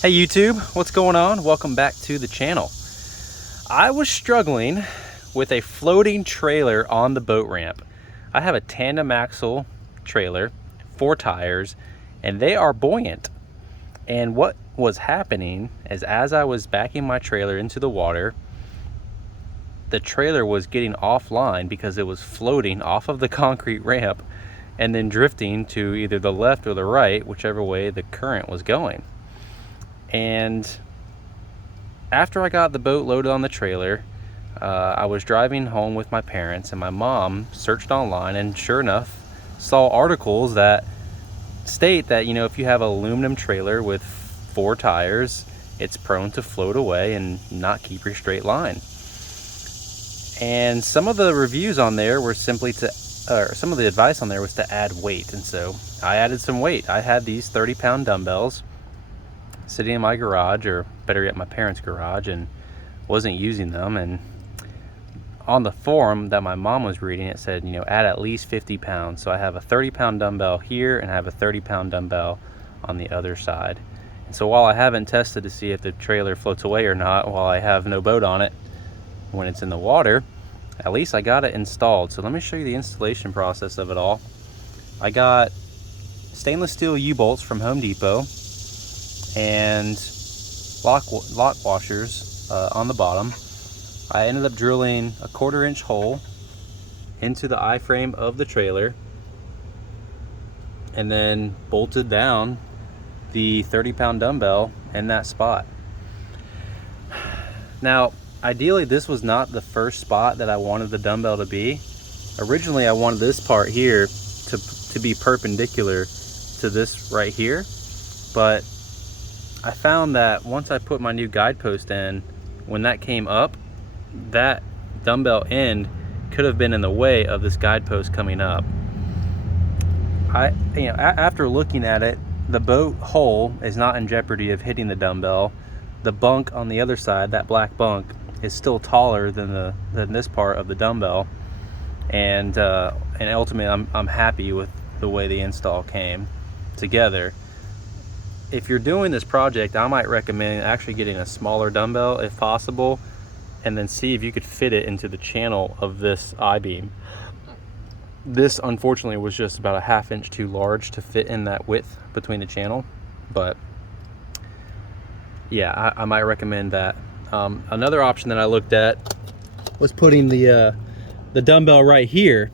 Hey YouTube, what's going on? Welcome back to the channel. I was struggling with a floating trailer on the boat ramp. I have a tandem axle trailer, 4 tires, and they are buoyant. And what was happening is as I was backing my trailer into the water, the trailer was getting offline because it was floating off of the concrete ramp and then drifting to either the left or the right, whichever way the current was going. And after I got the boat loaded on the trailer, I was driving home with my parents, and my mom searched online and sure enough saw articles that state that, you know, if you have an aluminum trailer with 4 tires, it's prone to float away and not keep your straight line. And some of the reviews on there were simply some of the advice on there was to add weight, and so I added some weight. I had these 30-pound dumbbells sitting in my garage, or better yet my parents' garage, and wasn't using them. And on the forum that my mom was reading, it said, you know, add at least 50 pounds. So I have a 30-pound dumbbell here and I have a 30-pound dumbbell on the other side. And so while I haven't tested to see if the trailer floats away or not while I have no boat on it when it's in the water, at least I got it installed. So let me show you the installation process of it all. I got stainless steel U-bolts from Home Depot and lock washers on the bottom. I ended up drilling a 1/4 inch hole into the I-frame of the trailer and then bolted down the 30-pound dumbbell in that spot. Now, ideally this was not the first spot that I wanted the dumbbell to be. Originally I wanted this part here to be perpendicular to this right here, but I found that once I put my new guidepost in, when that came up, that dumbbell end could have been in the way of this guidepost coming up. After looking at it, the boat hull is not in jeopardy of hitting the dumbbell. The bunk on the other side, that black bunk, is still taller than this part of the dumbbell, and ultimately I'm happy with the way the install came together. If you're doing this project, I might recommend actually getting a smaller dumbbell if possible, and then see if you could fit it into the channel of this I-beam. This unfortunately was just about a 1/2 inch too large to fit in that width between the channel, but yeah, I might recommend that. Another option that I looked at was putting the dumbbell right here.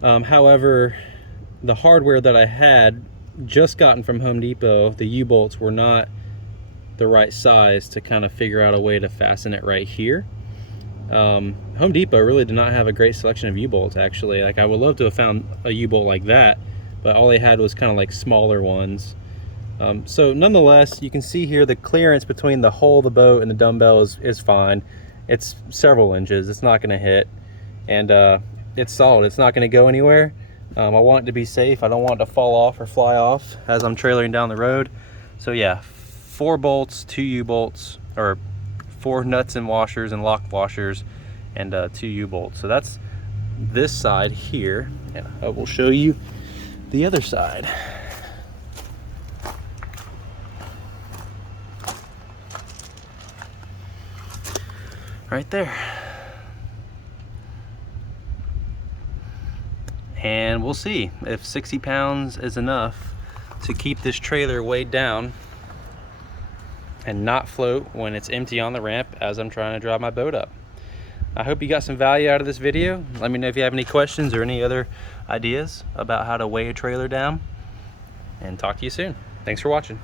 However, the hardware that I had just gotten from Home Depot, the U-bolts were not the right size to kind of figure out a way to fasten it right here. Home Depot really did not have a great selection of U-bolts, actually. Like, I would love to have found a U-bolt like that, but all they had was kind of like smaller ones. So nonetheless, you can see here the clearance between the hull of the boat and the dumbbell is fine. It's several inches. It's not going to hit, and it's solid. It's not going to go anywhere. I want it to be safe. I don't want it to fall off or fly off as I'm trailering down the road. So yeah, 4 bolts, 2 U-bolts, or 4 nuts and washers and lock washers, and 2 U-bolts. So that's this side here, and I will show you the other side. Right there. And we'll see if 60 pounds is enough to keep this trailer weighed down and not float when it's empty on the ramp as I'm trying to drive my boat up. I hope you got some value out of this video. Let me know if you have any questions or any other ideas about how to weigh a trailer down, and talk to you soon. Thanks for watching.